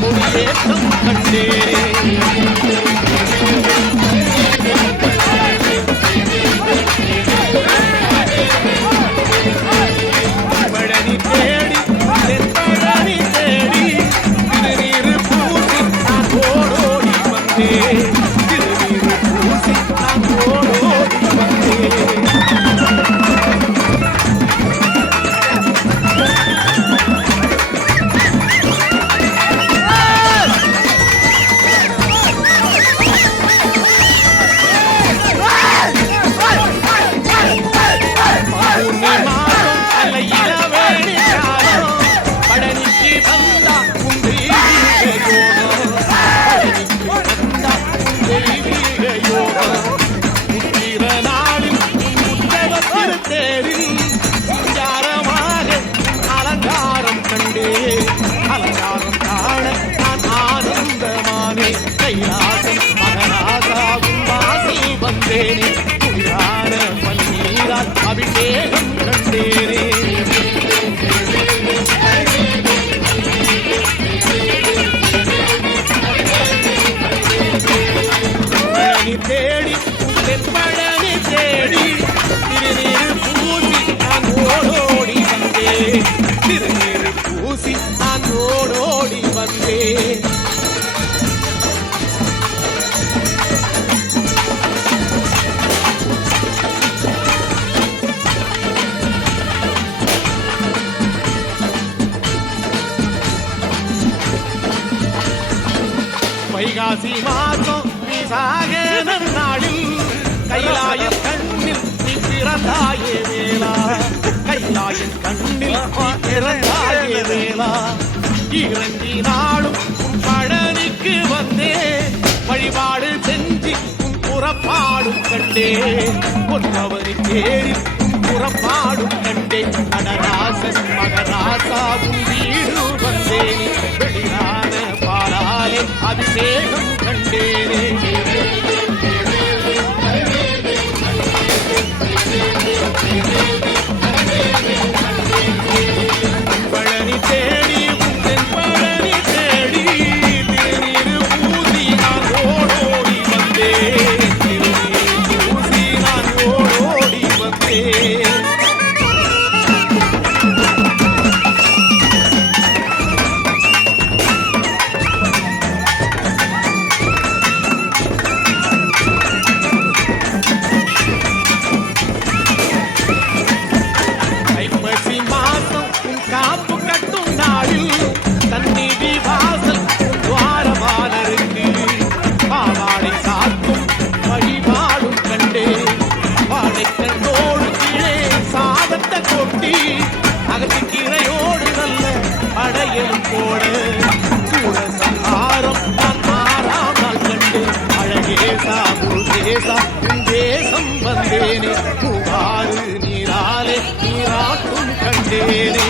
கொடியேற்றம் கண்டே பழனி தேடி தென்பழனி தேடி திருநீரு பூசி நான் ஓடோடி வந்தேன் திருநீரு பூசி நான் ஓடோடி வந்தேன் அலங்காரம் காண நான் ஆனந்தமானே கைலாசம் மகராஜாவும் வாசல் வந்தேனே புதிரான பன்னீரால் அபிஷேகம் கண்டேனே பழனி தேடி தென்பழனி தேடி திருநீர் பூசி நான் ஓடோடி வந்தேன் திருநீர் பூசி நான் ஓடோடி வந்தேன் வைகாசி மாதம் விசாக நாளில் கைலாய கண்ணில் நீ பிறந்தாயே வேளா கைலாயன் கண்ணில் நீ பிறந்தாயே வேளா இறங்கி நாளும் உன் பழனிக்கு வந்தே வழிபாடு செஞ்சு உன் புறப்பாடும் கண்டே பொன்னவரி தேறி உன் புறப்பாடும் கண்டே நடராசன் மகராசாவும் வீடு வந்தேனே வெளியான பாலாலே அபிஷேகம் கண்டேனே பழனி தேடி உந்தன் பழனி தேடி திருநீரு பூசி நான் ஓடோடி வந்தேன் திருநீரு பூசி நான் ஓடோடி வந்தேன் அகத்திக்கீரையோடு நல்ல அடையலும் போட கூட சம்ஹாரம் நான் மாறாமல் கண்டு அழகேசா முருகேசா உன் தேசம் வந்தேனே பூவாறு நீராலே நீராட்டும் கண்டேனே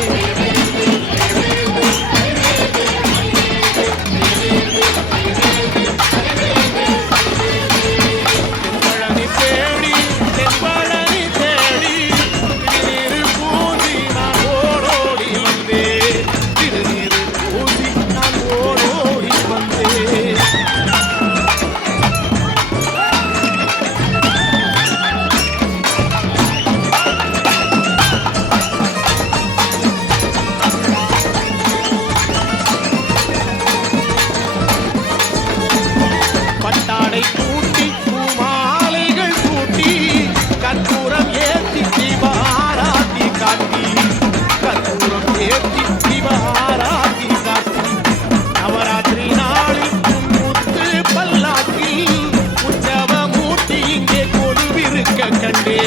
கண்டே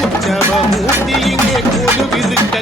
உற்சவ மூர்த்தி இங்கே கொலுவிருக்க